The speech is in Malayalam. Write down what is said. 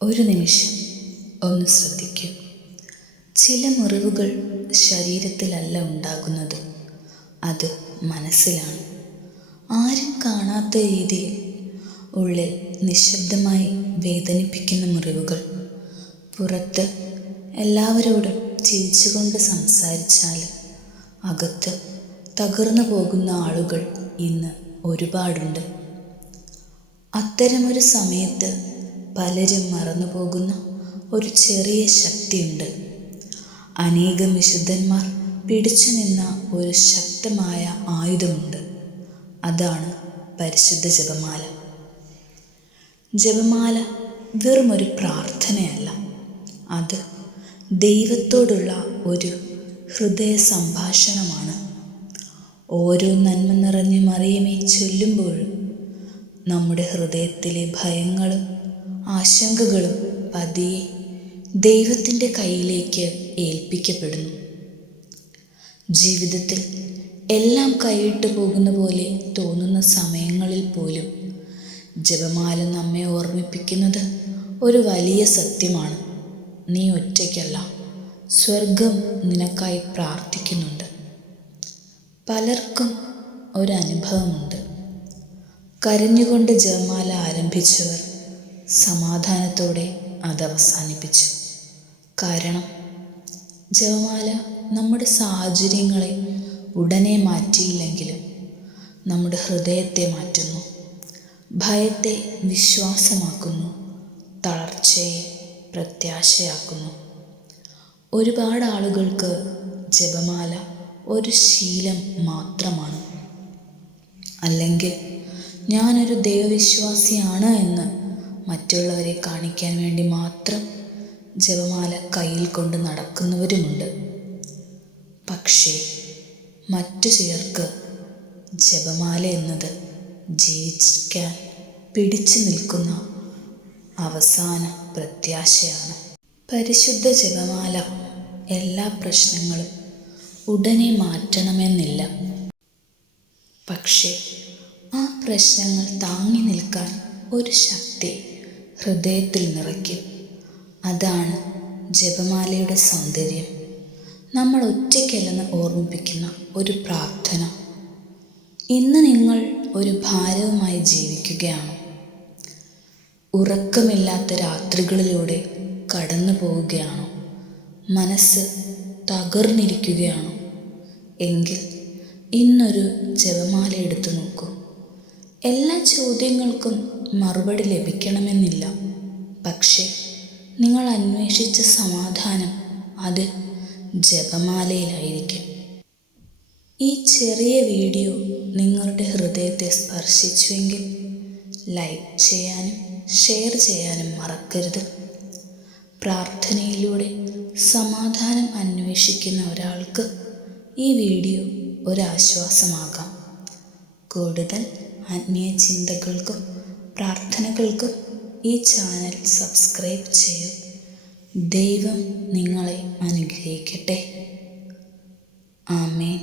ഒരു നിമിഷം ഒന്ന് ശ്രദ്ധിക്കൂ. ചില മുറിവുകൾ ശരീരത്തിലല്ല ഉണ്ടാകുന്നത്, അത് മനസ്സിലാണ്. ആരും കാണാത്ത രീതിയിൽ ഉള്ളിൽ നിശബ്ദമായി വേദനിപ്പിക്കുന്ന മുറിവുകൾ. പുറത്ത് എല്ലാവരോടും ചിരിച്ചുകൊണ്ട് സംസാരിച്ചാലും അകത്ത് തകർന്നു പോകുന്ന ആളുകൾ ഇന്ന് ഒരുപാടുണ്ട്. അത്തരമൊരു സമയത്ത് പലരും മറന്നുപോകുന്ന ഒരു ചെറിയ ശക്തിയുണ്ട്. അനേകം വിശുദ്ധന്മാർ പിടിച്ചു നിന്ന ഒരു ശക്തമായ ആയുധമുണ്ട്. അതാണ് പരിശുദ്ധ ജപമാല. ജപമാല വെറുമൊരു പ്രാർത്ഥനയല്ല, അത് ദൈവത്തോടുള്ള ഒരു ഹൃദയ സംഭാഷണമാണ്. ഓരോ നന്മ നിറഞ്ഞ മറിയമേ ചൊല്ലുമ്പോഴും നമ്മുടെ ഹൃദയത്തിലെ ഭയങ്ങളും ആശങ്കകളും പതിയെ ദൈവത്തിൻ്റെ കയ്യിലേക്ക് ഏൽപ്പിക്കപ്പെടുന്നു. ജീവിതത്തിൽ എല്ലാം കൈവിട്ടു പോകുന്ന പോലെ തോന്നുന്ന സമയങ്ങളിൽ പോലും ജപമാല നമ്മെ ഓർമ്മിപ്പിക്കുന്നത് ഒരു വലിയ സത്യമാണ്. നീ ഒറ്റയ്ക്കല്ല, സ്വർഗം നിനക്കായി പ്രാർത്ഥിക്കുന്നുണ്ട്. പലർക്കും ഒരനുഭവമുണ്ട്. കരഞ്ഞുകൊണ്ട് ജപമാല ആരംഭിച്ചവർ സമാധാനത്തോടെ അത് അവസാനിപ്പിച്ചു. കാരണം ജപമാല നമ്മുടെ സാഹചര്യങ്ങളെ ഉടനെ മാറ്റിയില്ലെങ്കിലും നമ്മുടെ ഹൃദയത്തെ മാറ്റുന്നു. ഭയത്തെ വിശ്വാസമാക്കുന്നു, തളർച്ചയെ പ്രത്യാശയാക്കുന്നു. ഒരുപാട് ആളുകൾക്ക് ജപമാല ഒരു ശീലം മാത്രമാണ്, അല്ലെങ്കിൽ ഞാനൊരു ദൈവവിശ്വാസിയാണ് എന്ന് മറ്റുള്ളവരെ കാണിക്കാൻ വേണ്ടി മാത്രം ജപമാല കയ്യിൽ കൊണ്ട് നടക്കുന്നവരുമുണ്ട്. പക്ഷേ മറ്റു ചിലർക്ക് ജപമാല എന്നത് ജീവിക്കാൻ പിടിച്ചു നിൽക്കുന്ന അവസാന പ്രത്യാശയാണ്. പരിശുദ്ധ ജപമാല എല്ലാ പ്രശ്നങ്ങളും ഉടനെ മാറ്റണമെന്നില്ല, പക്ഷേ ആ പ്രശ്നങ്ങൾ താങ്ങി നിൽക്കാൻ ഒരു ശക്തി ഹൃദയത്തിൽ നിറയ്ക്കും. അതാണ് ജപമാലയുടെ സൗന്ദര്യം. നമ്മൾ ഒറ്റയ്ക്കല്ലെന്ന് ഓർമ്മിപ്പിക്കുന്ന ഒരു പ്രാർത്ഥന. ഇന്ന് നിങ്ങൾ ഒരു ഭാരവുമായി ജീവിക്കുകയാണോ? ഉറക്കമില്ലാത്ത രാത്രികളിലൂടെ കടന്നു പോവുകയാണോ? മനസ്സ് തകർന്നിരിക്കുകയാണോ? എങ്കിൽ ഇന്നൊരു ജപമാല എടുത്തു നോക്കൂ. എല്ലാ ചോദ്യങ്ങൾക്കും മറുപടി ലഭിക്കണമെന്നില്ല, പക്ഷേ നിങ്ങൾ അന്വേഷിച്ച സമാധാനം അത് ജപമാലയിലായിരിക്കും. ഈ ചെറിയ വീഡിയോ നിങ്ങളുടെ ഹൃദയത്തെ സ്പർശിച്ചുവെങ്കിൽ ലൈക്ക് ചെയ്യാനും ഷെയർ ചെയ്യാനും മറക്കരുത്. പ്രാർത്ഥനയിലൂടെ സമാധാനം അന്വേഷിക്കുന്ന ഒരാൾക്ക് ഈ വീഡിയോ ഒരാശ്വാസമാകാം. കൂടുതൽ ആത്മീയ ചിന്തകൾക്കും പ്രാർത്ഥനകൾക്കും ഈ ചാനൽ സബ്സ്ക്രൈബ് ചെയ്യൂ. ദൈവം നിങ്ങളെ അനുഗ്രഹിക്കട്ടെ. ആമേൻ.